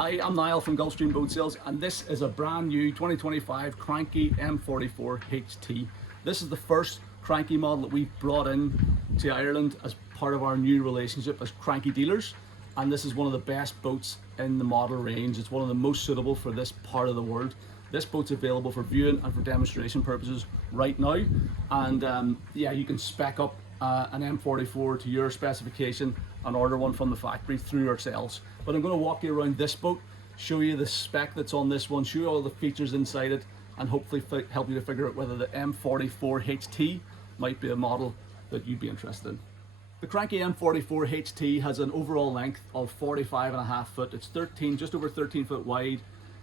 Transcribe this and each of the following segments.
Hi, I'm Niall from Gulfstream Boat Sales, and this is a brand new 2025 Cranchi M44 HT. This is the first Cranchi model that we've brought in to Ireland as part of our new relationship as Cranchi dealers, and this is one of the best boats in the model range. It's one of the most suitable for this part of the world. This boat's available for viewing and for demonstration purposes right now, and yeah, you can spec up an M44 to your specification and order one from the factory through ourselves. But I'm going to walk you around this boat, show you the spec that's on this one, show you all the features inside it, and hopefully help you to figure out whether the M44 HT might be a model that you'd be interested in. The Cranchi M44 HT has an overall length of 45.5 foot. It's just over 13 foot wide.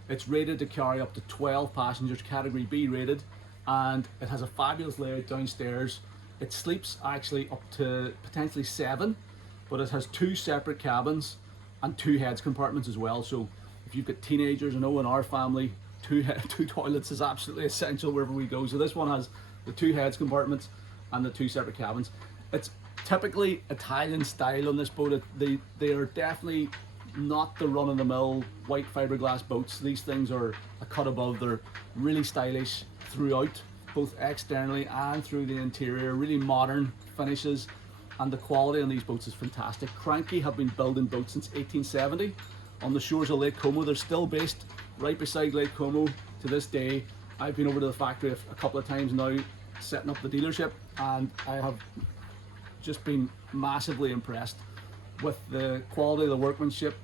It's rated to carry up to 12 passengers, category B rated, and it has a fabulous layout downstairs. It sleeps actually up to potentially 7, but it has 2 separate cabins and 2 heads compartments as well. So if you've got teenagers, I know in our family, 2 toilets is absolutely essential wherever we go. So this one has the 2 heads compartments and the 2 separate cabins. It's typically Italian style on this boat. They are definitely not the run-of-the-mill white fiberglass boats. These things are a cut above. They're really stylish throughout, both externally and through the interior. Really modern finishes, and the quality on these boats is fantastic. Cranchi have been building boats since 1870 on the shores of Lake Como. They're still based right beside Lake Como to this day. I've been over to the factory a couple of times now, setting up the dealership, and I have just been massively impressed with the quality of the workmanship,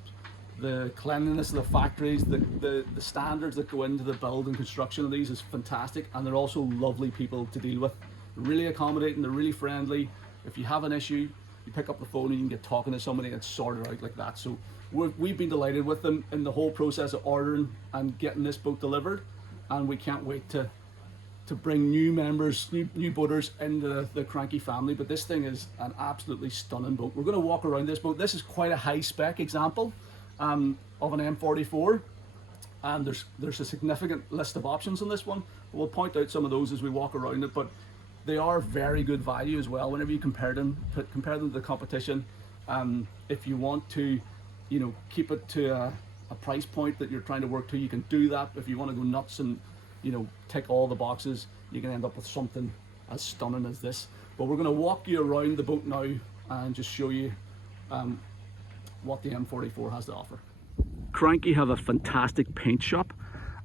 the cleanliness of the factories, the standards that go into the build and construction of these is fantastic, and they're also lovely people to deal with. They're really accommodating, they're really friendly. If you have an issue, you pick up the phone and you can get talking to somebody and sort it out like that. So we've been delighted with them in the whole process of ordering and getting this boat delivered, and we can't wait to bring new members, new boaters into the Cranchi family. But this thing is an absolutely stunning boat. We're going to walk around this boat. This is quite a high spec example of an M44, and there's a significant list of options on this one. We'll point out some of those as we walk around it, but they are very good value as well whenever you compare them to the competition. If you want to, keep it to a price point that you're trying to work to, you can do that. If you want to go nuts and tick all the boxes, you can end up with something as stunning as this. But we're going to walk you around the boat now and just show you what the M44 has to offer. Cranchi have a fantastic paint shop,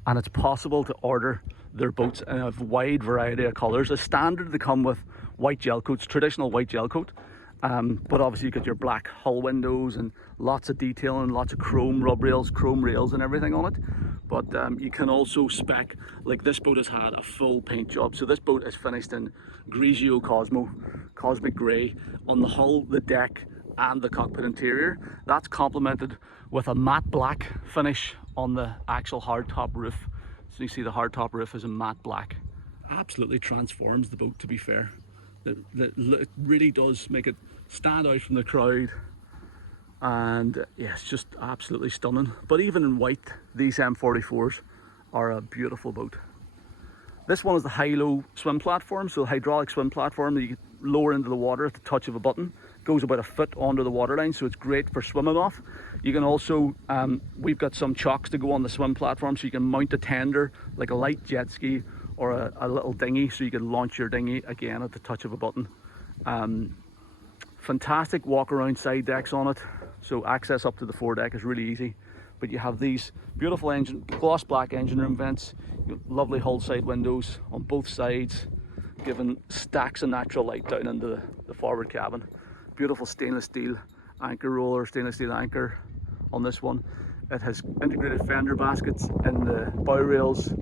and it's possible to order their boats in a wide variety of colours. As standard, they come with white gel coats, traditional white gel coat, but obviously you get your black hull windows and lots of detail and lots of chrome rub rails, chrome rails and everything on it. But you can also spec, like this boat has had a full paint job. So this boat is finished in Grigio Cosmo, cosmic grey, on the hull, the deck and the cockpit interior. That's complemented with a matte black finish on the actual hardtop roof. So you see the hardtop roof is a matte black. Absolutely transforms the boat, to be fair. It really does make it stand out from the crowd, and yeah, it's just absolutely stunning. But even in white, these M44s are a beautiful boat. This one is the high-low swim platform, so hydraulic swim platform that you can lower into the water at the touch of a button. Goes about a foot under the waterline, so it's great for swimming off. You can also, we've got some chocks to go on the swim platform, so you can mount a tender like a light jet ski or a little dinghy, so you can launch your dinghy again at the touch of a button. Fantastic walk around side decks on it, so access up to the foredeck is really easy. But you have these beautiful gloss black engine room vents, lovely hull side windows on both sides, giving stacks of natural light down into the forward cabin. Beautiful stainless steel anchor roller, stainless steel anchor on this one. It has integrated fender baskets in the bow rails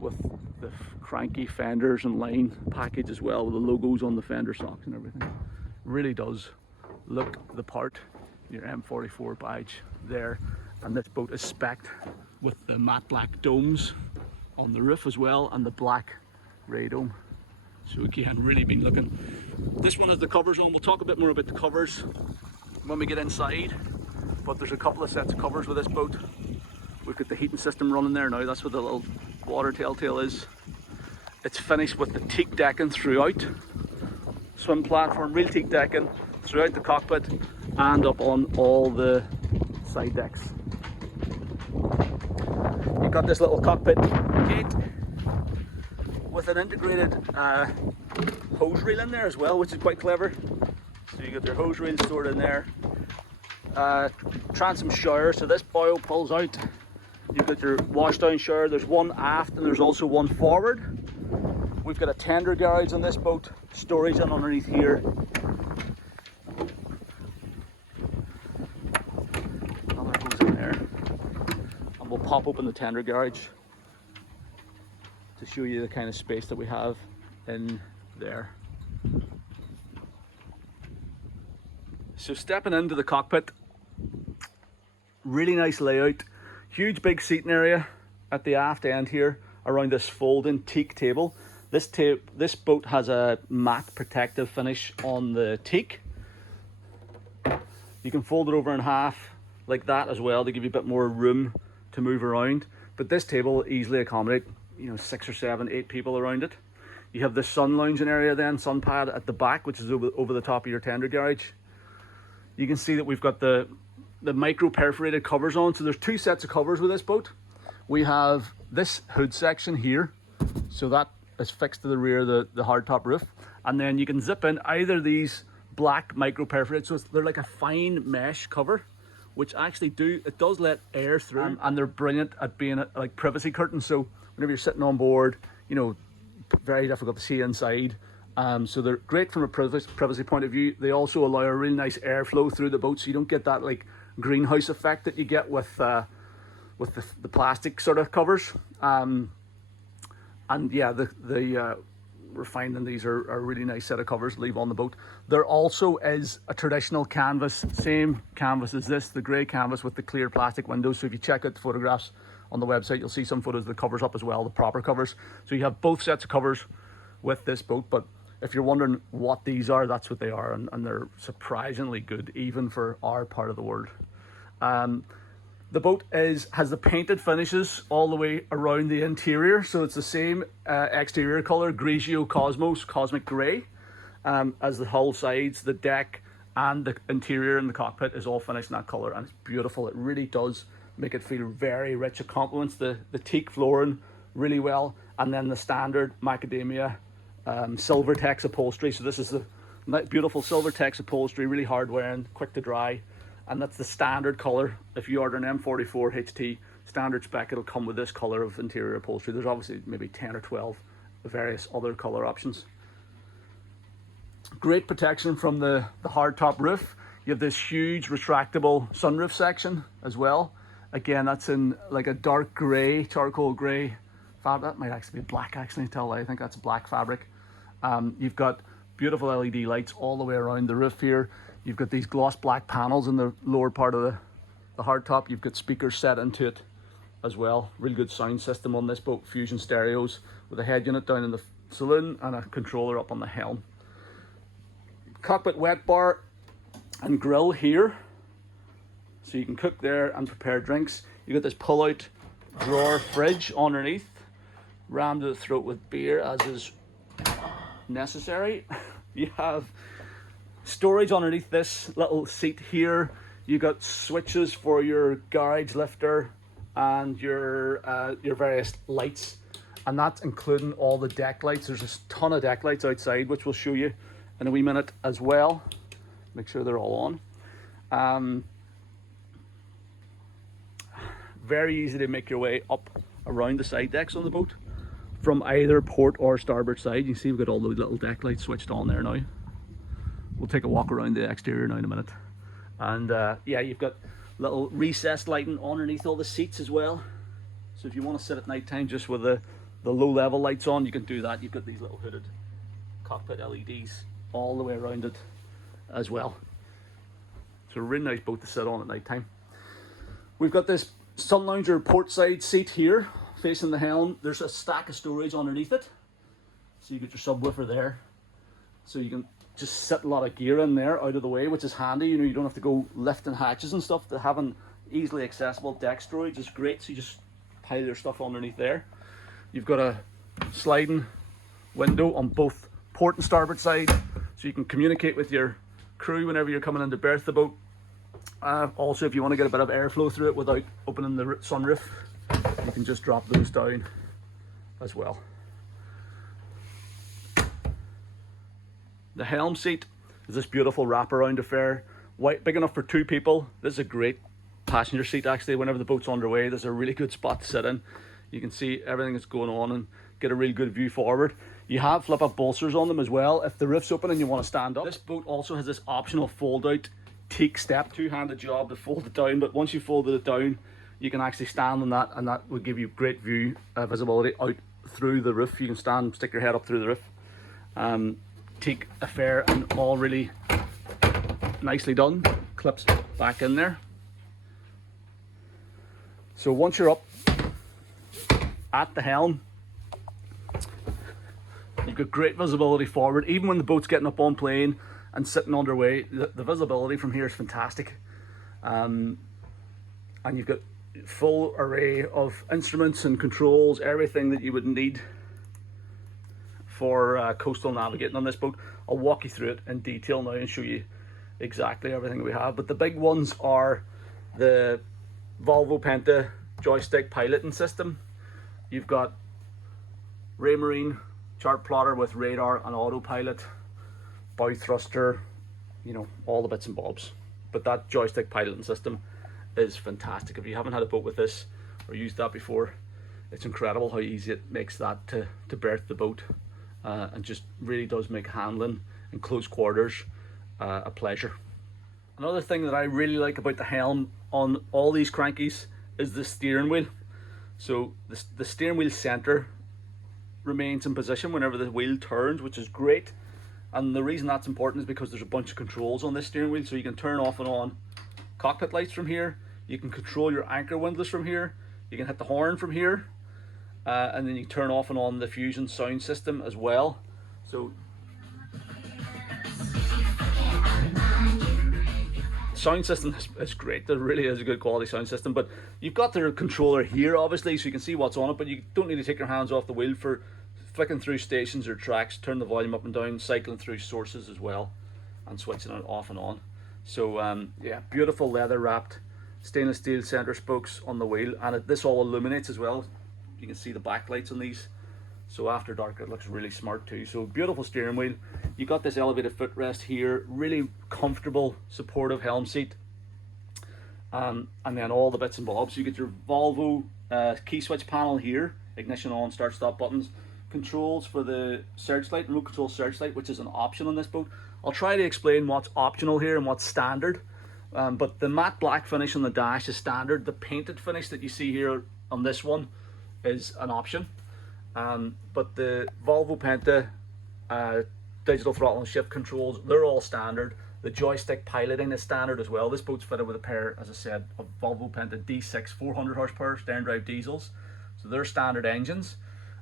with the Cranchi fenders and line package as well, with the logos on the fender socks and everything. Really does look the part. Your M44 badge there, and this boat is spec'd with the matte black domes on the roof as well, and the black ray dome. So again, really been looking. This one has the covers on. We'll talk a bit more about the covers when we get inside, but there's a couple of sets of covers with this boat. We've got the heating system running there now. That's what the little water telltale is. It's finished with the teak decking throughout. Swim platform, real teak decking throughout the cockpit and up on all the side decks. got this little cockpit gate with an integrated hose reel in there as well, which is quite clever. So you got your hose reel stored in there. Transom shower, so this boil pulls out. You've got your washdown shower. There's one aft and there's also one forward. We've got a tender garage on this boat, storage in underneath here. Another goes in there. And we'll pop open the tender garage to show you the kind of space that we have in there. So stepping into the cockpit, really nice layout, huge big seating area at the aft end here around this folding teak table. This boat has a matte protective finish on the teak. You can fold it over in half like that as well to give you a bit more room to move around. But this table will easily accommodate, 6 or 7, 8 people around it. You have the sun lounging area then, sun pad at the back, which is over the top of your tender garage. You can see that we've got the micro perforated covers on. So there's 2 sets of covers with this boat. We have this hood section here. So that is fixed to the rear of the hardtop roof. And then you can zip in either these black micro perforated. So they're like a fine mesh cover, which actually does let air through. And they're brilliant at being like privacy curtains. So whenever you're sitting on board, very difficult to see inside. So they're great from a privacy point of view. They also allow a really nice airflow through the boat, so you don't get that like greenhouse effect that you get with the plastic sort of covers. And yeah, we're finding these are a really nice set of covers to leave on the boat. There also is a traditional canvas, same canvas as this, the grey canvas with the clear plastic windows. So if you check out the photographs on the website, you'll see some photos of the covers up as well, the proper covers. So you have both sets of covers with this boat, but if you're wondering what these are, that's what they are, and they're surprisingly good, even for our part of the world. The boat has the painted finishes all the way around the interior, so it's the same exterior color, Grigio Cosmos, Cosmic Grey, as the hull sides, the deck, and the interior and the cockpit is all finished in that color, and it's beautiful. It really does make it feel very rich. It complements the teak flooring really well, and then the standard macadamia Silvertex upholstery. So this is the beautiful Silvertex upholstery, really hard wearing, quick to dry, and that's the standard color. If you order an M44 HT standard spec, it'll come with this color of interior upholstery. There's obviously maybe 10 or 12 various other color options. Great protection from the hard top roof. You have this huge retractable sunroof section as well. Again, that's in like a dark gray, charcoal gray fabric. That might actually be black, actually, I think that's black fabric. You've got beautiful LED lights all the way around the roof here. You've got these gloss black panels in the lower part of the hardtop. You've got speakers set into it as well. Really good sound system on this boat. Fusion stereos with a head unit down in the saloon and a controller up on the helm. Cockpit wet bar and grill here, so you can cook there and prepare drinks. You got this pull-out drawer fridge underneath, rammed to the throat with beer as is necessary. You have storage underneath this little seat here. You got switches for your garage lifter and your various lights, and that's including all the deck lights. There's a ton of deck lights outside, which we'll show you in a wee minute as well. Make sure they're all on. Very easy to make your way up around the side decks on the boat from either port or starboard side. You see we've got all the little deck lights switched on there now. We'll take a walk around the exterior now in a minute. And yeah, you've got little recessed lighting underneath all the seats as well. So if you want to sit at night time just with the low level lights on, you can do that. You've got these little hooded cockpit LEDs all the way around it as well. It's a really nice boat to sit on at night time. We've got this sun lounger port side seat here facing the helm. There's a stack of storage underneath it, so you get your subwoofer there, so you can just sit a lot of gear in there out of the way, which is handy. You don't have to go lifting hatches and stuff. Having easily accessible deck storage is great, so you just pile your stuff underneath there. You've got a sliding window on both port and starboard side, so you can communicate with your crew whenever you're coming in to berth the boat. Also, if you want to get a bit of airflow through it without opening the sunroof, you can just drop those down as well. The helm seat is this beautiful wraparound affair, big enough for 2 people. This is a great passenger seat actually. Whenever the boat's underway, there's a really good spot to sit in. You can see everything that's going on and get a really good view forward. You have flip up bolsters on them as well if the roof's open and you want to stand up. This boat also has this optional fold out teak step, 2-handed job to fold it down, but once you folded it down you can actually stand on that, and that will give you great view visibility out through the roof. You can stand, stick your head up through the roof. Teak affair and all really nicely done. Clips back in there. So once you're up at the helm, you've got great visibility forward. Even when the boat's getting up on plane and sitting underway, the visibility from here is fantastic. And you've got full array of instruments and controls, everything that you would need for coastal navigating on this boat. I'll walk you through it in detail now and show you exactly everything we have. But the big ones are the Volvo Penta joystick piloting system. You've got Raymarine chart plotter with radar and autopilot, bow thruster, you know, all the bits and bobs. But that joystick piloting system is fantastic. If you haven't had a boat with this or used that before, it's incredible how easy it makes that to berth the boat, and just really does make handling in close quarters a pleasure. Another thing that I really like about the helm on all these crankies is the steering wheel. So the steering wheel center remains in position whenever the wheel turns, which is great. And the reason that's important is because there's a bunch of controls on this steering wheel. So you can turn off and on cockpit lights from here, you can control your anchor windlass from here, you can hit the horn from here, and then you turn off and on the Fusion sound system as well. So sound system is great. There really is a good quality sound system, but you've got the controller here obviously so you can see what's on it, but you don't need to take your hands off the wheel for flicking through stations or tracks, turn the volume up and down, cycling through sources as well, and switching it off and on. So yeah, beautiful leather wrapped stainless steel center spokes on the wheel, and this all illuminates as well. You can see the backlights on these, so after dark it looks really smart too. So beautiful steering wheel. You got this elevated footrest here, really comfortable supportive helm seat, and then all the bits and bobs. You get your Volvo key switch panel here, ignition on, start stop buttons, controls for the searchlight, remote control searchlight, which is an option on this boat. I'll try to explain what's optional here and what's standard, but the matte black finish on the dash is standard. The painted finish that you see here on this one is an option, but the Volvo Penta digital throttle and shift controls, they're all standard. The joystick piloting is standard as well. This boat's fitted with a pair, as I said, of Volvo Penta D6 400 horsepower Sterndrive diesels, so they're standard engines,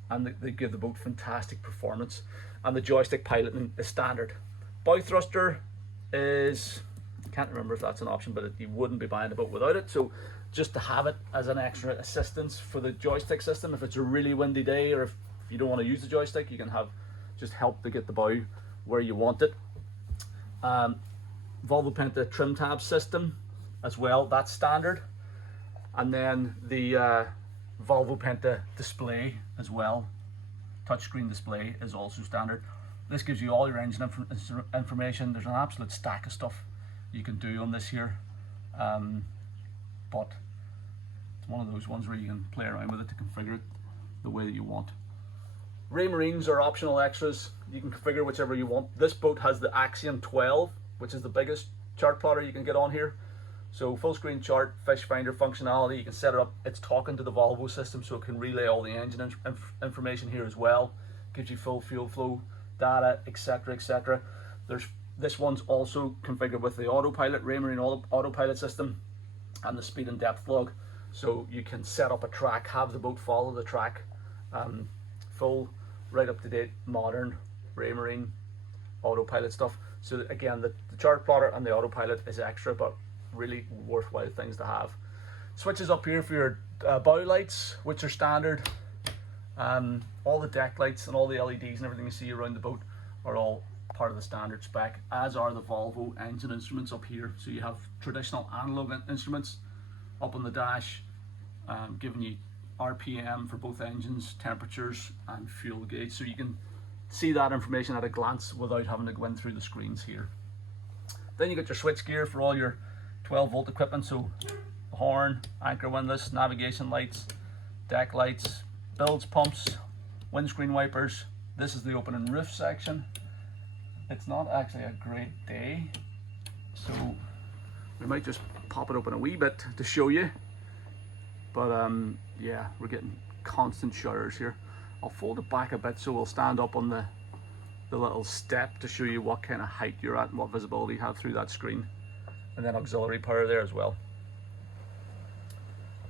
and they give the boat fantastic performance. And the joystick piloting is standard. Bow thruster is, I can't remember if that's an option, but you wouldn't be buying a boat without it. So just to have it as an extra assistance for the joystick system, if it's a really windy day or if you don't want to use the joystick, you can have just help to get the bow where you want it. Volvo Penta trim tab system as well, that's standard. And then the Volvo Penta display as well, touchscreen display, is also standard. This gives you all your engine information. There's an absolute stack of stuff you can do on this here, but it's one of those ones where you can play around with it to configure it the way that you want. Raymarines are optional extras. You can configure whichever you want. This boat has the Axiom 12, which is the biggest chart plotter you can get on here. So full screen chart, fish finder functionality, you can set it up. It's talking to the Volvo system, so it can relay all the engine information here as well. Gives you full fuel flow data, etc, etc. This one's also configured with the autopilot, Raymarine autopilot system, and the speed and depth log. So you can set up a track, have the boat follow the track. Full, right up to date, modern Raymarine autopilot stuff. So again, the chart plotter and the autopilot is extra, but really worthwhile things to have. Switches up here for your bow lights, which are standard. All the deck lights and all the LEDs and everything you see around the boat are all part of the standard spec, as are the Volvo engine instruments up here. So you have traditional analog instruments up on the dash, giving you RPM for both engines, temperatures and fuel gauge, so you can see that information at a glance without having to go in through the screens here. Then you got your switch gear for all your 12-volt equipment, so horn, anchor windlass, navigation lights, deck lights, bilge pumps, windscreen wipers. This is the opening roof section. It's not actually a great day, so we might just pop it open a wee bit to show you. But yeah, we're getting constant showers here. I'll fold it back a bit so we'll stand up on the little step to show you what kind of height you're at and what visibility you have through that screen. And then auxiliary power there as well.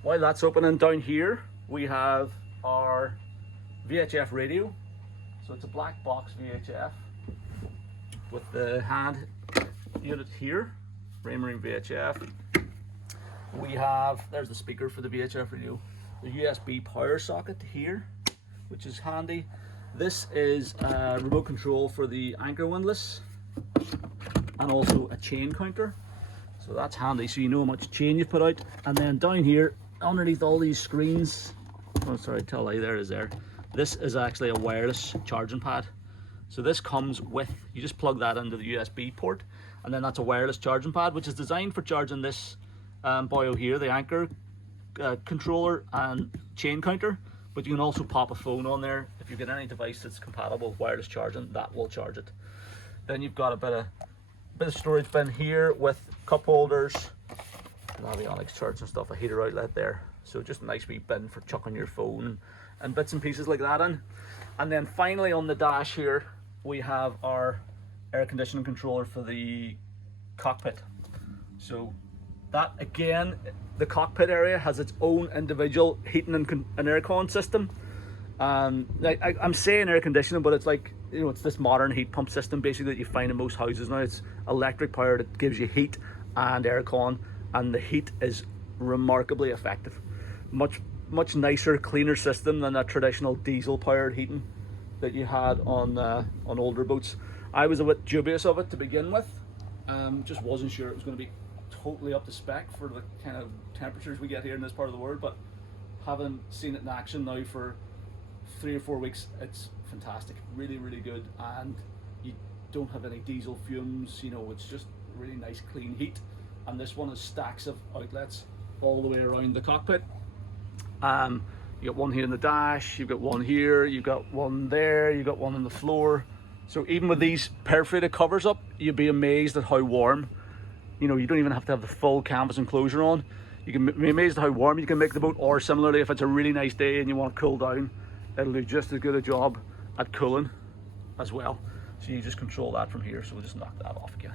While that's opening, down here we have our VHF radio. So it's a black box VHF with the hand unit here, Raymarine VHF. We have, there's the speaker for the VHF radio, the USB power socket here, which is handy. This is a remote control for the anchor windlass and also a chain counter. So that's handy, so you know how much chain you've put out. And then down here, underneath all these screens, oh sorry, tell you there is there. This is actually a wireless charging pad. So this comes with, you just plug that into the USB port, and then that's a wireless charging pad, which is designed for charging this boyo here, the anchor controller and chain counter. But you can also pop a phone on there. If you get any device that's compatible with wireless charging, that will charge it. Then you've got a bit of storage bin here with cup holders, avionics charge and stuff, a heater outlet there. So just a nice wee bin for chucking your phone and bits and pieces like that in. And then finally on the dash here, we have our air conditioning controller for the cockpit. So that again, the cockpit area has its own individual heating and aircon system. I'm saying air conditioning, but it's like, you know, it's this modern heat pump system basically that you find in most houses now. It's electric powered, it gives you heat and aircon, and the heat is remarkably effective. Much nicer, cleaner system than that traditional diesel powered heating that you had on older boats. I was a bit dubious of it to begin with, just wasn't sure it was going to be totally up to spec for the kind of temperatures we get here in this part of the world, but having seen it in action now for 3 or 4 weeks, it's fantastic, really good, and you don't have any diesel fumes, you know, it's just really nice clean heat. And this one has stacks of outlets all the way around the cockpit. You got one here in the dash, you've got one here, you've got one there, you've got one on the floor. So even with these perforated covers up, you'd be amazed at how warm. You know, you don't even have to have the full canvas enclosure on. You can be amazed at how warm you can make the boat, or similarly, if it's a really nice day and you want to cool down, it'll do just as good a job at cooling as well. So you just control that from here. So we'll just knock that off again.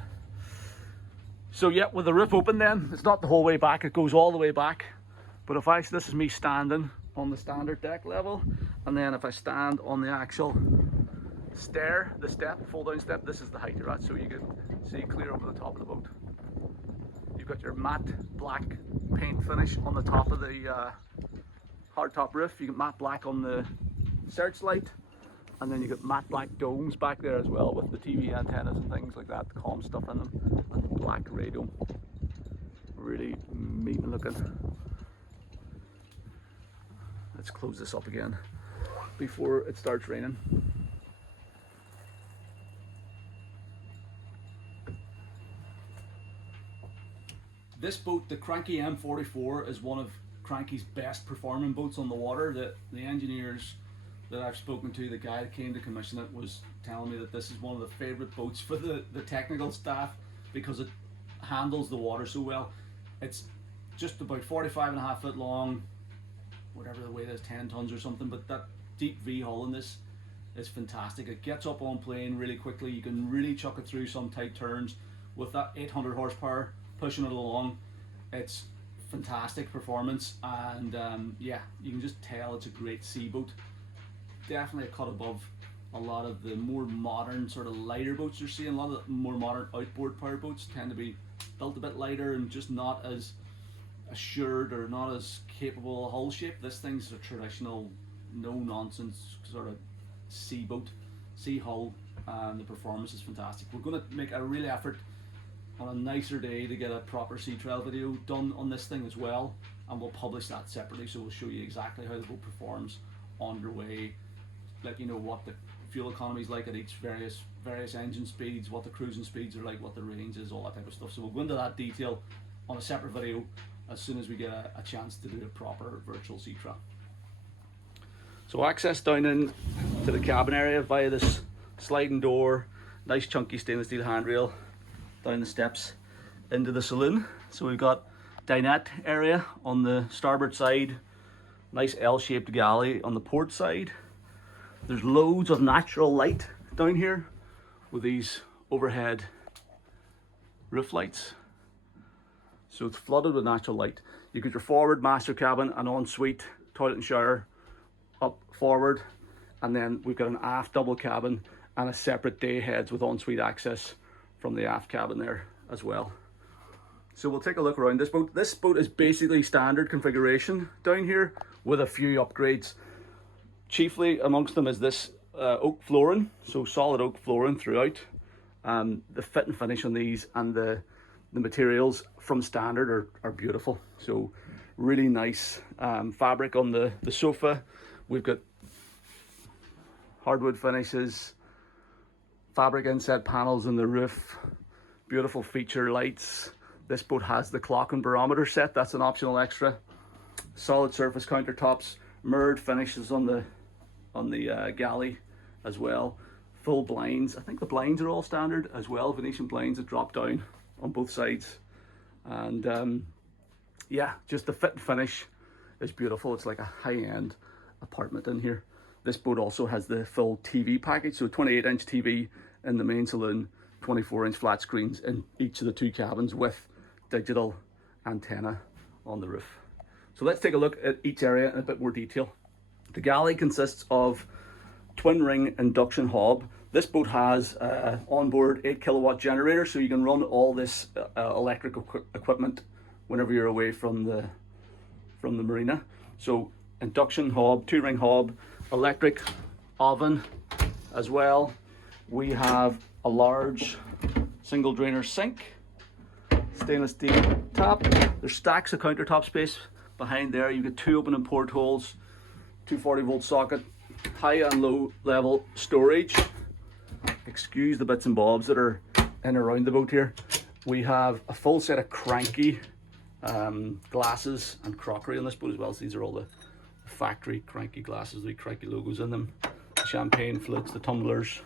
So yeah, with the roof open then, it's not the whole way back, it goes all the way back. But if this is me standing on the standard deck level, and then if I stand on the actual fold down step, this is the height you're at, so you can see clear over the top of the boat. You've got your matte black paint finish on the top of the hardtop roof. You get matte black on the searchlight, and then you get matte black domes back there as well with the TV antennas and things like that, the comm stuff in them, and the black radio. Really mean looking. Let's close this up again before it starts raining. This boat, the Cranchi M44, is one of Cranchi's best performing boats on the water. The engineers that I've spoken to, the guy that came to commission it, was telling me that this is one of the favourite boats for the technical staff because it handles the water so well. It's just about 45.5 foot long, whatever the weight is, 10 tons or something, but that deep V hull in this is fantastic. It gets up on plane really quickly. You can really chuck it through some tight turns with that 800 horsepower pushing it along. It's fantastic performance, and yeah, you can just tell it's a great sea boat. Definitely a cut above a lot of the more modern sort of lighter boats you're seeing. A lot of the more modern outboard power boats tend to be built a bit lighter and just not as assured or not as capable a hull shape. This thing's a traditional, no nonsense sort of sea boat, sea hull, and the performance is fantastic. We're going to make a real effort on a nicer day to get a proper sea trial video done on this thing as well, and we'll publish that separately. So we'll show you exactly how the boat performs underway, let you know what the fuel economy is like at each various engine speeds, what the cruising speeds are like, what the range is, all that type of stuff. So we'll go into that detail on a separate video as soon as we get a chance to do a proper virtual sea trial. So access down in to the cabin area via this sliding door, nice chunky stainless steel handrail down the steps into the saloon. So we've got dinette area on the starboard side, nice L-shaped galley on the port side. There's loads of natural light down here with these overhead roof lights. So it's flooded with natural light. You got your forward master cabin, an ensuite, toilet and shower up forward, and then we've got an aft double cabin and a separate day heads with ensuite access from the aft cabin there as well. So we'll take a look around this boat. This boat is basically standard configuration down here with a few upgrades. Chiefly amongst them is this oak flooring, so solid oak flooring throughout. The fit and finish on these and the materials from standard are beautiful. So really nice fabric on the sofa. We've got hardwood finishes, fabric inset panels in the roof, beautiful feature lights. This boat has the clock and barometer set, that's an optional extra. Solid surface countertops, mirrored finishes on the galley as well. Full blinds, I think the blinds are all standard as well, Venetian blinds that drop down on both sides. And yeah, just the fit and finish is beautiful. It's like a high-end apartment in here. This boat also has the full TV package, so 28-inch TV in the main saloon, 24-inch flat screens in each of the two cabins with digital antenna on the roof. So let's take a look at each area in a bit more detail. The galley consists of twin ring induction hob. This boat has onboard 8 kilowatt generator, so you can run all this electric equipment whenever you're away from the marina. So induction hob, 2-ring hob, electric oven as well. We have a large single drainer sink, stainless steel tap. There's stacks of countertop space behind there. You get 2 open and port holes, 240 volt socket, high and low level storage. Excuse the bits and bobs that are in around the boat here. We have a full set of Cranchi glasses and crockery on this boat as well. So these are all the factory Cranchi glasses, the Cranchi logos in them. The champagne flutes, the tumblers.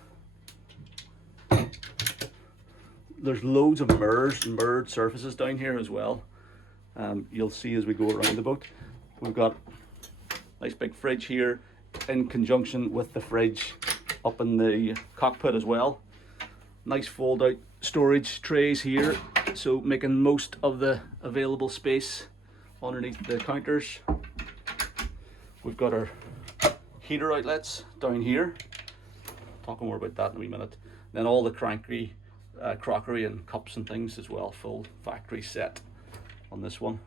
There's loads of mirrors and mirrored surfaces down here as well. You'll see as we go around the boat. We've got a nice big fridge here in conjunction with the fridge up in the cockpit as well. Nice fold out storage trays here, so making most of the available space underneath the counters. We've got our heater outlets down here. Talking more about that in a wee minute. Then all the Cranchi crockery and cups and things as well, full factory set on this one.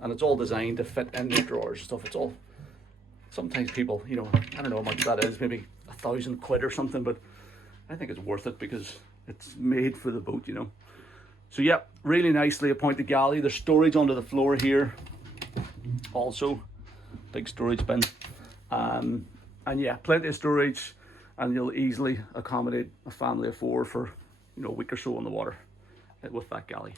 And it's all designed to fit in the drawers and stuff. It's all, sometimes people, you know, I don't know how much that is, maybe £1,000 or something, but I think it's worth it because it's made for the boat, you know. So yeah, really nicely appointed galley. There's storage under the floor here also, big storage bin, and yeah, plenty of storage, and you'll easily accommodate a family of 4 for, you know, a week or so on the water with that galley.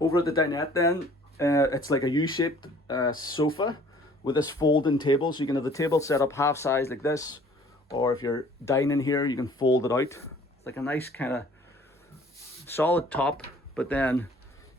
Over at the dinette then, it's like a U-shaped sofa with this folding table, so you can have the table set up half size like this, or if you're dining here you can fold it out. It's like a nice kind of solid top, but then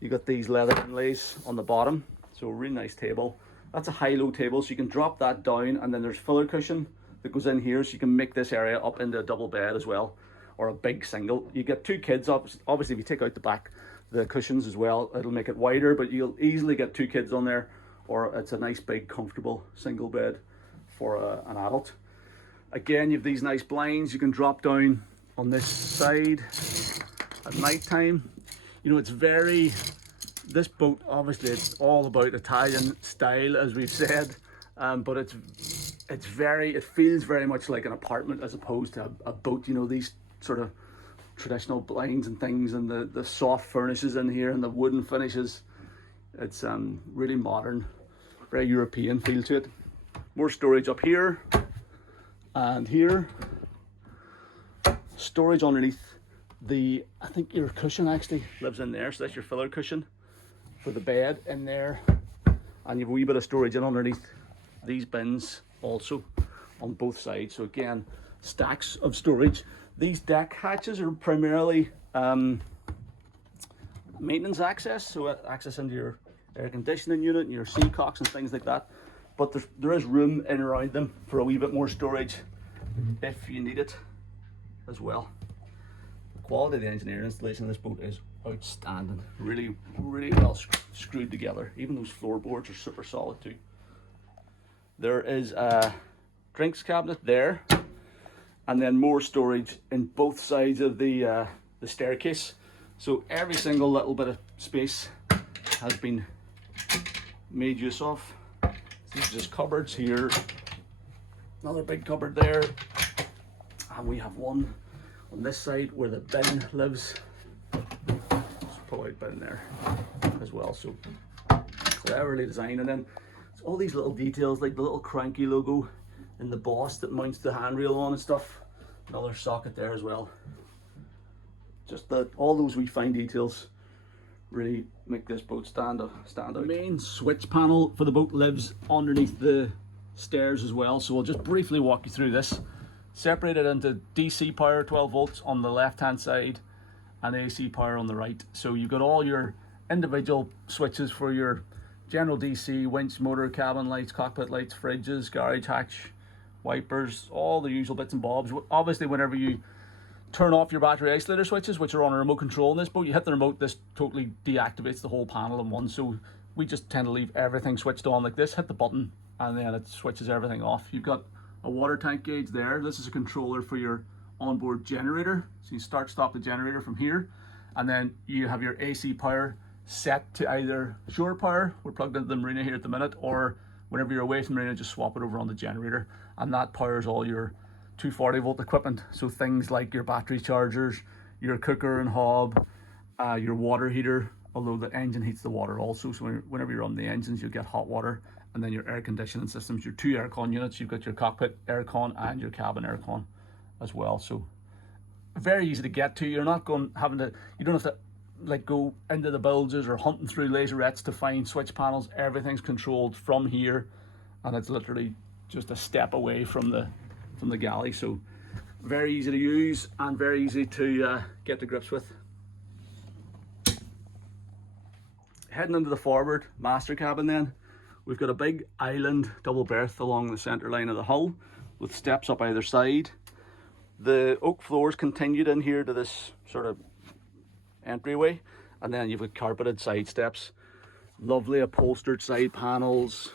you got these leather inlays on the bottom, so a really nice table. That's a high-low table, so you can drop that down, and then there's filler cushion that goes in here, so you can make this area up into a double bed as well, or a big single. You get 2 kids, obviously if you take out the back, the cushions as well, it'll make it wider, but you'll easily get 2 kids on there, or it's a nice big comfortable single bed for an adult. Again, you have these nice blinds you can drop down on this side at night time. You know, it's very, this boat, obviously it's all about Italian style, as we've said, but it feels very much like an apartment as opposed to a boat. You know, these sort of traditional blinds and things, and the soft furnishes in here and the wooden finishes. It's really modern, very European feel to it. More storage up here and here. Storage underneath I think your cushion actually lives in there, so that's your filler cushion for the bed in there. And you've a wee bit of storage in underneath these bins also on both sides. So again, stacks of storage. These deck hatches are primarily maintenance access, so access into your air conditioning unit and your seacocks and things like that. But there is room in around them for a wee bit more storage if you need it as well. The quality of the engineering installation of this boat is outstanding. Really, really well screwed together. Even those floorboards are super solid too. There is a drinks cabinet there, and then more storage in both sides of the staircase. So every single little bit of space has been made use of. These are just cupboards here, another big cupboard there, and we have one on this side where the bin lives. Just pull out bin there as well. So cleverly designed. And then all these little details, like the little Cranchi logo and the boss that mounts the handrail on and stuff. Another socket there as well. Just all those wee fine details really make this boat stand out. The main switch panel for the boat lives underneath the stairs as well, so we'll just briefly walk you through this. Separated into DC power 12 volts on the left hand side and AC power on the right. So you've got all your individual switches for your general DC, winch, motor, cabin lights, cockpit lights, fridges, garage hatch, wipers, all the usual bits and bobs. Obviously whenever you turn off your battery isolator switches, which are on a remote control in this boat, you hit the remote, this totally deactivates the whole panel in one. So we just tend to leave everything switched on like this, hit the button, and then it switches everything off. You've got a water tank gauge there. This is a controller for your onboard generator. So you stop the generator from here, and then you have your AC power set to either shore power, we're plugged into the marina here at the minute, or whenever you're away from the marina, just swap it over on the generator, and that powers all your 240 volt equipment. So things like your battery chargers, your cooker and hob, your water heater, although the engine heats the water also, so whenever you're on the engines you'll get hot water. And then your air conditioning systems, your 2 aircon units. You've got your cockpit aircon and your cabin aircon as well. So very easy to get to. You're not you don't have to like go into the bilges or hunting through laserettes to find switch panels. Everything's controlled from here, and it's literally just a step away from the galley. So very easy to use and very easy to get to grips with. Heading into the forward master cabin then, we've got a big island double berth along the centre line of the hull with steps up either side. The oak floors continued in here to this sort of entryway, and then you've got carpeted side steps, lovely upholstered side panels,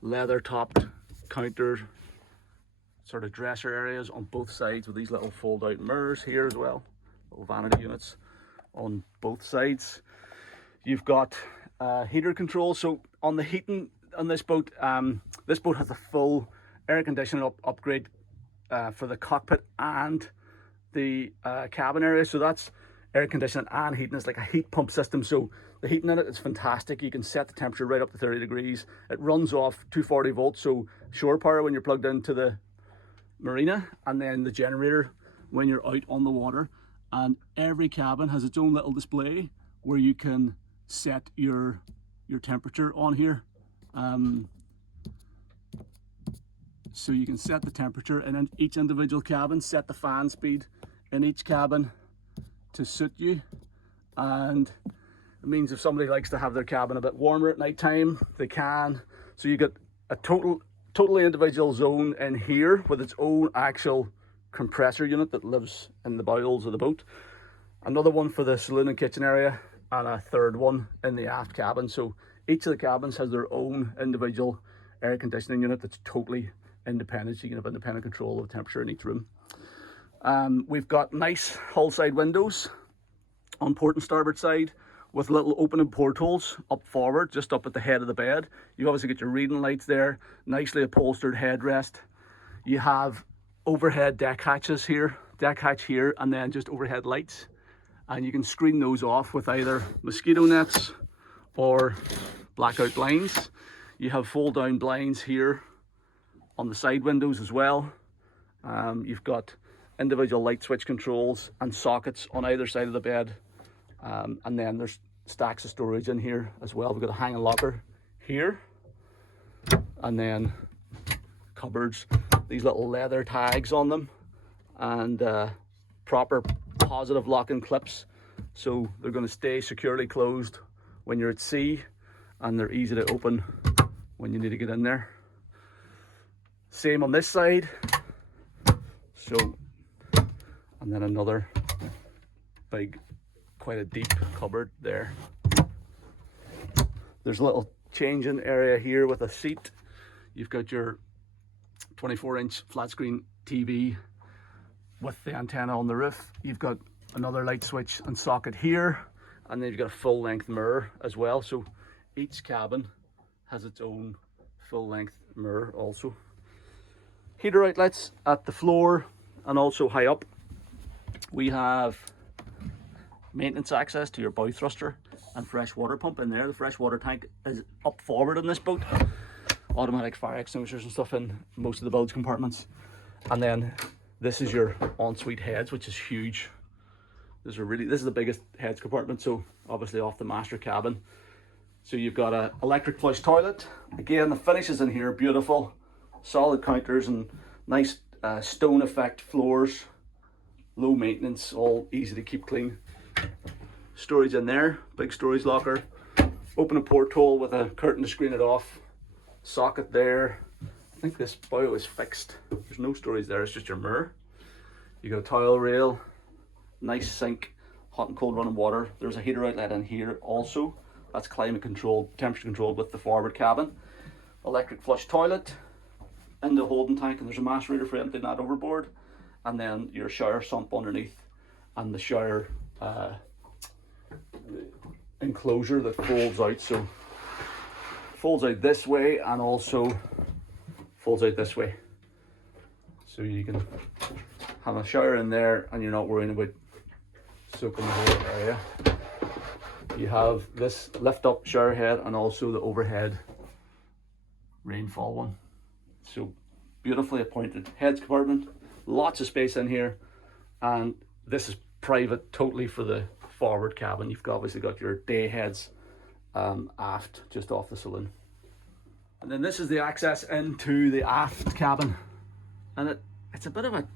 leather topped counter sort of dresser areas on both sides with these little fold out mirrors here as well, little vanity units on both sides. You've got heater control. So on the heating on this boat has a full air conditioning upgrade for the cockpit and the cabin area. So that's air conditioning and heating. It's like a heat pump system. So the heating in it is fantastic. You can set the temperature right up to 30 degrees. It runs off 240 volts, so shore power when you're plugged into the marina, and then the generator when you're out on the water. And every cabin has its own little display where you can set your temperature on here. So you can set the temperature in each individual cabin, set the fan speed in each cabin to suit you, and it means if somebody likes to have their cabin a bit warmer at night time, they can. So you get a totally individual zone in here with its own actual compressor unit that lives in the bowels of the boat, another one for the saloon and kitchen area, and a third one in the aft cabin. So each of the cabins has their own individual air conditioning unit that's totally independent, so you can have independent control of the temperature in each room. We've got nice hull side windows on port and starboard side with little opening portholes up forward, just up at the head of the bed. You've obviously got your reading lights there, nicely upholstered headrest. You have overhead deck hatches here, and then just overhead lights. And you can screen those off with either mosquito nets for blackout blinds. You have fold down blinds here on the side windows as well. You've got individual light switch controls and sockets on either side of the bed. And then there's stacks of storage in here as well. We've got a hanging locker here, and then cupboards, these little leather tags on them, and proper positive locking clips, so they're going to stay securely closed when you're at sea, and they're easy to open when you need to get in there. Same on this side. So, and then another big, quite a deep cupboard there. There's a little changing area here with a seat. You've got your 24-inch flat screen TV with the antenna on the roof. You've got another light switch and socket here, and then you've got a full-length mirror as well. So each cabin has its own full-length mirror also. Heater outlets at the floor and also high up. We have maintenance access to your bow thruster and fresh water pump in there. The fresh water tank is up forward in this boat. Automatic fire extinguishers and stuff in most of the bilge compartments. And then this is your ensuite heads, which is huge. This is the biggest heads compartment, so obviously off the master cabin. So you've got a electric flush toilet. Again, the finishes in here, beautiful. Solid counters and nice stone effect floors. Low maintenance, all easy to keep clean. Storage in there, big storage locker. Open a porthole with a curtain to screen it off. Socket there. I think this bow is fixed. There's no storage there, it's just your mirror. You got a towel rail, nice sink, hot and cold running water. There's a heater outlet in here also. That's climate controlled, temperature controlled with the forward cabin. Electric flush toilet in the holding tank, and there's a macerator for emptying that overboard. And then your shower sump underneath, and the shower enclosure that folds out. So folds out this way and also folds out this way. So you can have a shower in there and you're not worrying about soaking the whole area. You have this lift up shower head and also the overhead rainfall one. So beautifully appointed heads compartment, lots of space in here, and this is private totally for the forward cabin. You've obviously got your day heads aft just off the saloon. And then this is the access into the aft cabin, and it's a bit of a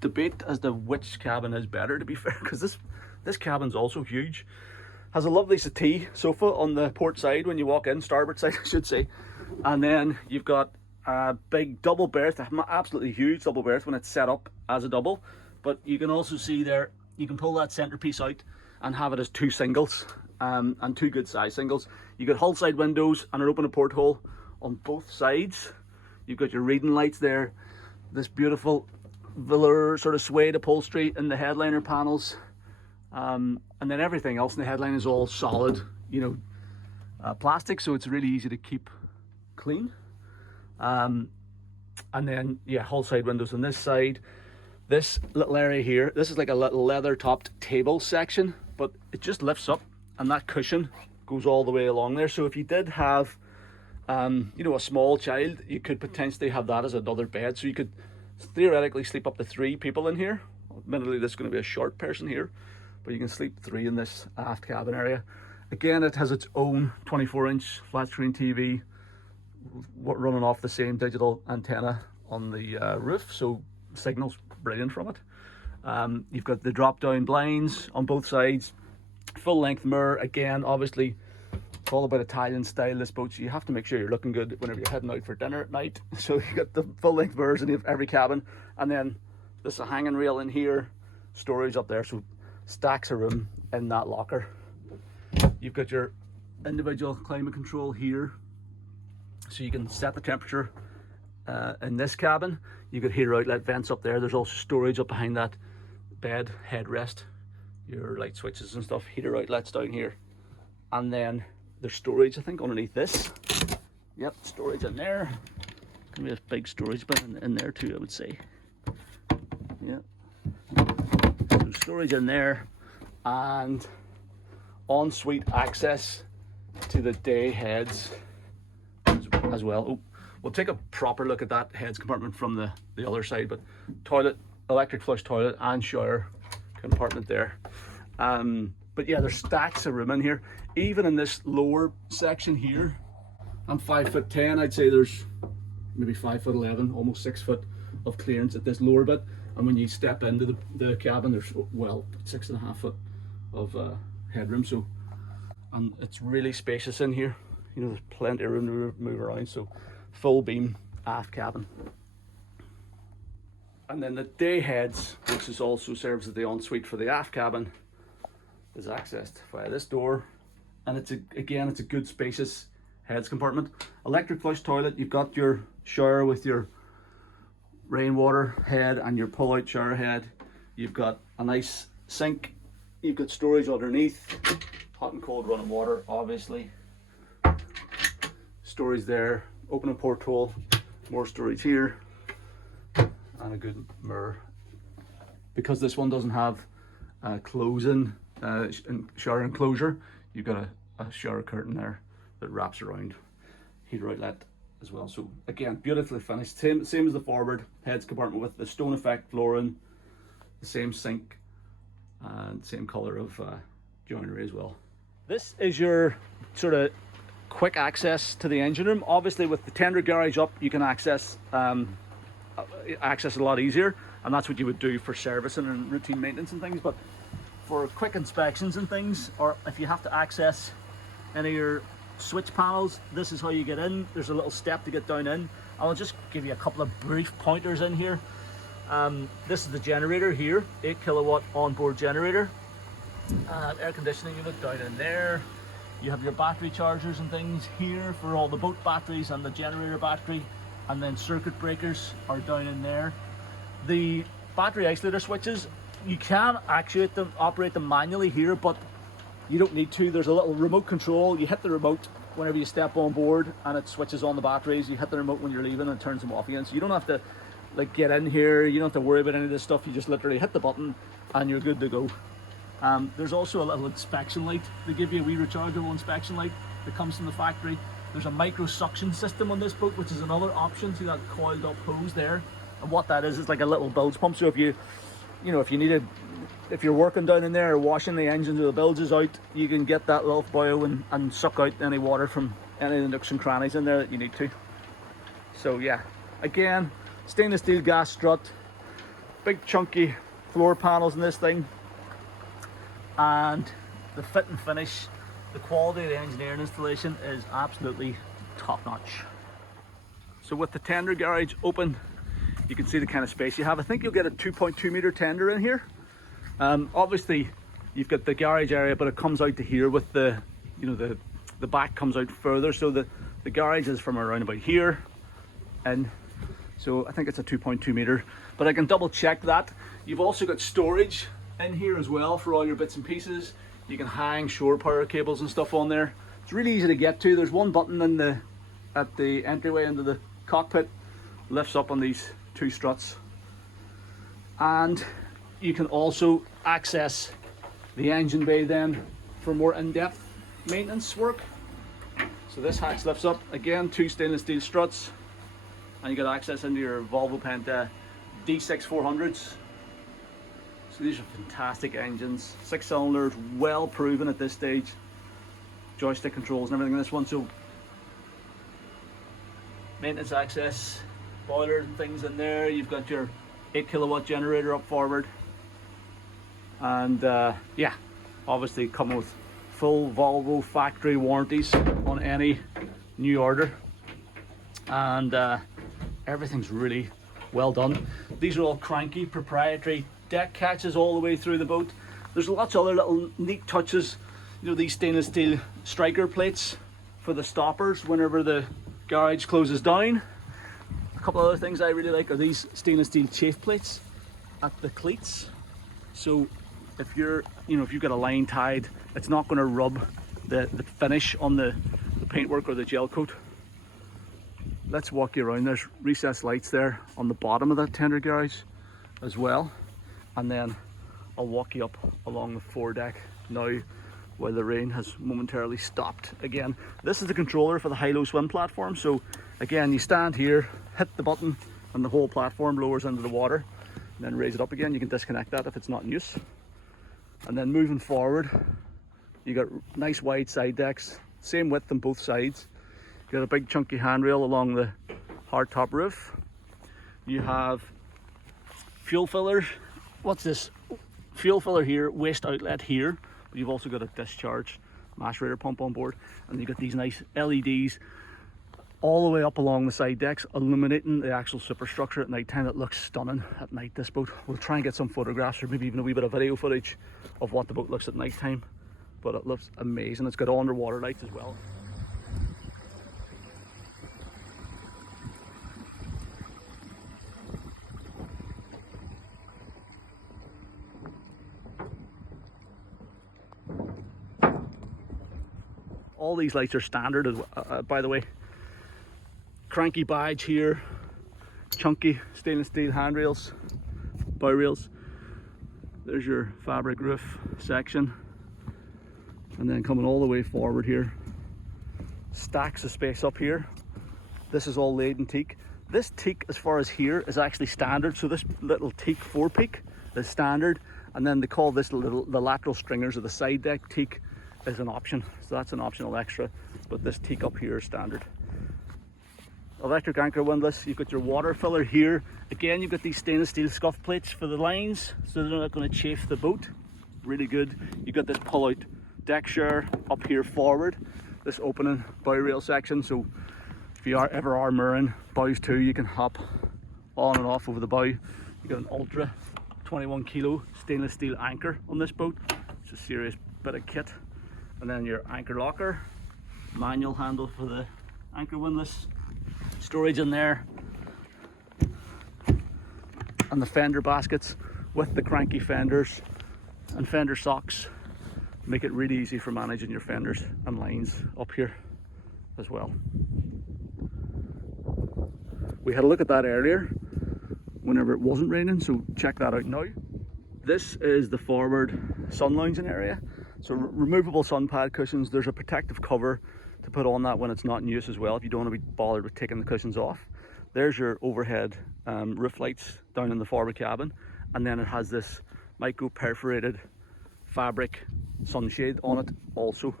debate as to which cabin is better, to be fair, because this cabin's also huge. Has a lovely settee sofa on the port side when you walk in, starboard side I should say, and then you've got a big double berth, absolutely huge double berth when it's set up as a double. But you can also see there, you can pull that centerpiece out and have it as two singles, and two good size singles. You got hull side windows and an open porthole on both sides. You've got your reading lights there, this beautiful velour sort of suede upholstery in the headliner panels, and then everything else in the headline is all solid, plastic, so it's really easy to keep clean. And then yeah, hull side windows on this side. This little area here, this is like a little leather topped table section, but it just lifts up and that cushion goes all the way along there. So if you did have a small child, you could potentially have that as another bed, so you could theoretically sleep up to 3 people in here. Admittedly, this is going to be a short person here, but you can sleep 3 in this aft cabin area. Again, it has its own 24-inch flat screen TV running off the same digital antenna on the roof, so signal's brilliant from it. You've got the drop down blinds on both sides, full length mirror. Again, obviously it's all about Italian style, this boat, so you have to make sure you're looking good whenever you're heading out for dinner at night. So you got the full length mirrors in every cabin, and then there's a hanging rail in here, storage up there, so stacks of room in that locker. You've got your individual climate control here, so you can set the temperature in this cabin. You've got heater outlet vents up there. There's also storage up behind that bed headrest, your light switches and stuff, heater outlets down here, and then there's storage I think underneath this. Yep, storage in there. Gonna be a big storage bin in there too, I would say. Yeah, so storage in there, and ensuite access to the day heads as well. Oh, we'll take a proper look at that heads compartment from the other side, but toilet, electric flush toilet and shower compartment there. But yeah, there's stacks of room in here. Even in this lower section here, I'm 5'10". I'd say there's maybe 5'11", almost 6 foot of clearance at this lower bit. And when you step into the cabin, there's, well, 6.5 foot of headroom. So, and it's really spacious in here. You know, there's plenty of room to move around. So, full beam aft cabin. And then the day heads, which is also serves as the ensuite for the aft cabin, is accessed via this door. And it's again a good spacious heads compartment. Electric flush toilet. You've got your shower with your rainwater head and your pull out shower head. You've got a nice sink. You've got storage underneath, hot and cold running water, obviously. Storage there, open and porthole, more storage here, and a good mirror. Because this one doesn't have a closing shower enclosure, you've got a shower curtain there that wraps around, heater outlet as well. So again, beautifully finished, same as the forward heads compartment, with the stone effect flooring, the same sink and same color of joinery as well. This is your sort of quick access to the engine room. Obviously with the tender garage up, you can access it a lot easier, and that's what you would do for servicing and routine maintenance and things. But for quick inspections and things, or if you have to access any of your switch panels, this is how you get in. There's a little step to get down in. I'll just give you a couple of brief pointers in here. This is the generator here, 8 kilowatt onboard generator. Air conditioning unit down in there. You have your battery chargers and things here for all the boat batteries and the generator battery, and then circuit breakers are down in there. The battery isolator switches, you can actuate them, operate them manually here, but you don't need to. There's a little remote control. You hit the remote whenever you step on board and it switches on the batteries. You hit the remote when you're leaving and it turns them off again. So you don't have to like get in here, you don't have to worry about any of this stuff. You just literally hit the button and you're good to go. There's also a little inspection light. They give you a wee rechargeable inspection light that comes from the factory. There's a micro suction system on this boat, which is another option. See that coiled up hose there? And what that is like a little bilge pump. So if you're working down in there or washing the engines or the bilges out, you can get that little boil and suck out any water from any of the nooks and crannies in there that you need to. So yeah, again, stainless steel gas strut, big chunky floor panels in this thing, and the fit and finish, the quality of the engineering installation is absolutely top notch. So with the tender garage open, you can see the kind of space you have. I think you'll get a 2.2 meter tender in here. Obviously you've got the garage area, but it comes out to here with the back comes out further. So the garage is from around about here. And so I think it's a 2.2 meter, but I can double check that. You've also got storage in here as well for all your bits and pieces. You can hang shore power cables and stuff on there. It's really easy to get to. There's one button at the entryway into the cockpit, lifts up on these 2 struts, and you can also access the engine bay then for more in-depth maintenance work. So this hatch lifts up, again 2 stainless steel struts, and you get access into your Volvo Penta D6 400s. So these are fantastic engines, 6 cylinders, well proven at this stage, joystick controls and everything in this one. So maintenance access, boiler and things in there. You've got your 8 kilowatt generator up forward, and yeah, obviously coming with full Volvo factory warranties on any new order, and everything's really well done. These are all Cranchi proprietary deck catches all the way through the boat. There's lots of other little neat touches, you know, these stainless steel striker plates for the stoppers whenever the garage closes down. A couple other things I really like are these stainless steel chafe plates at the cleats. So if you've got a line tied, it's not going to rub the finish on the paintwork or the gel coat. Let's walk you around. There's recessed lights there on the bottom of that tender garage as well, and then I'll walk you up along the foredeck. Now while the rain has momentarily stopped again. This is the controller for the high-low swim platform. So again, you stand here, hit the button, and the whole platform lowers into the water, and then raise it up again. You can disconnect that if it's not in use. And then moving forward, you got nice wide side decks, same width on both sides. You got a big chunky handrail along the hard top roof. You have fuel filler. What's this? Fuel filler here, waste outlet here. But you've also got a discharge macerator pump on board, and you've got these nice LEDs all the way up along the side decks, illuminating the actual superstructure at night time. It looks stunning at night, this boat. We'll try and get some photographs or maybe even a wee bit of video footage of what the boat looks at night time, but it looks amazing. It's got underwater lights as well. All these lights are standard, by the way. Cranky badge here, chunky stainless steel handrails, bow rails. There's your fabric roof section, and then coming all the way forward here, stacks of space up here. This is all laid in teak. This teak, as far as here, is actually standard. So this little teak forepeak is standard, and then they call this the lateral stringers of the side deck teak is an option. So that's an optional extra, but this teak up here is standard. Electric anchor windlass. You've got your water filler here. Again, you've got these stainless steel scuff plates for the lines, so they're not going to chafe the boat. Really good. You've got this pull-out deck share up here forward. This opening bow rail section, so if you ever are mooring bows too, you can hop on and off over the bow. You got an ultra 21 kilo stainless steel anchor on this boat. It's a serious bit of kit. And then your anchor locker, manual handle for the anchor windlass, storage in there, and the fender baskets with the cranky fenders and fender socks make it really easy for managing your fenders and lines up here as well. We had a look at that earlier whenever it wasn't raining, so check that out now. This is the forward sun lounging area. So removable sun pad cushions. There's a protective cover to put on that when it's not in use as well, if you don't want to be bothered with taking the cushions off. There's your overhead roof lights down in the forward cabin, and then it has this micro perforated fabric sunshade on it also,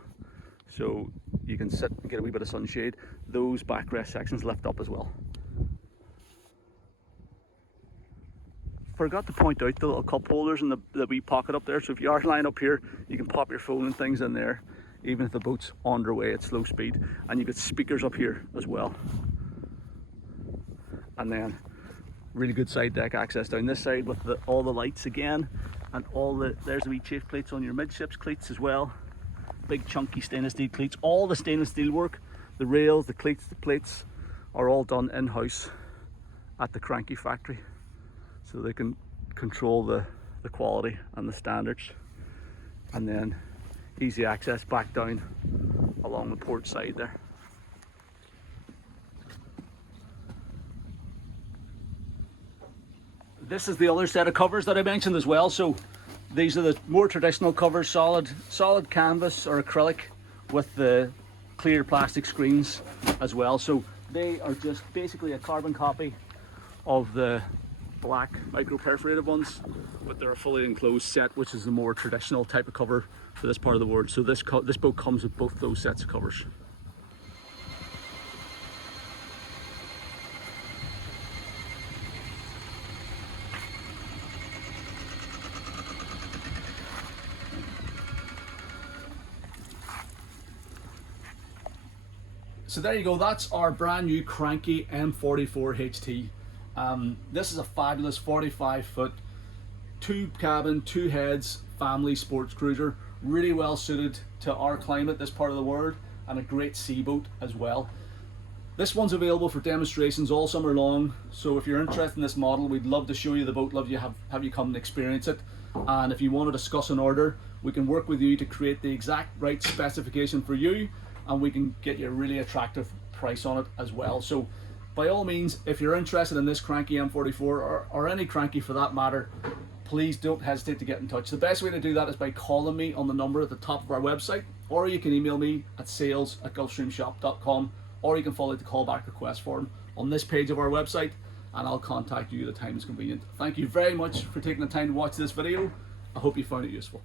so you can sit and get a wee bit of sunshade. Those backrest sections lift up as well. Forgot to point out the little cup holders and the wee pocket up there, so if you are lying up here, you can pop your phone and things in there, even if the boat's underway at slow speed. And you've got speakers up here as well. And then really good side deck access down this side with all the lights again, and there's the wee chafe plates on your midships cleats as well. Big chunky stainless steel cleats. All the stainless steel work, the rails, the cleats, the plates are all done in-house at the Cranchi factory, so they can control the quality and the standards. And then easy access back down along the port side there. This is the other set of covers that I mentioned as well. So these are the more traditional covers, solid canvas or acrylic with the clear plastic screens as well. So they are just basically a carbon copy of the black micro perforated ones, but they're a fully enclosed set, which is the more traditional type of cover for this part of the world. So this boat comes with both those sets of covers. So there you go, that's our brand new Cranchi M44 HT. This is a fabulous 45-foot, 2-cabin, 2-heads family sports cruiser, really well suited to our climate, this part of the world, and a great sea boat as well. This one's available for demonstrations all summer long, so if you're interested in this model, we'd love to show you the boat, love to have you come and experience it. And if you want to discuss an order, we can work with you to create the exact right specification for you, and we can get you a really attractive price on it as well. So by all means, if you're interested in this Cranchi M44 or any Cranchi for that matter, please don't hesitate to get in touch. The best way to do that is by calling me on the number at the top of our website, or you can email me at sales@gulfstreamshop.com, or you can follow the callback request form on this page of our website, and I'll contact you at the time is convenient. Thank you very much for taking the time to watch this video. I hope you found it useful.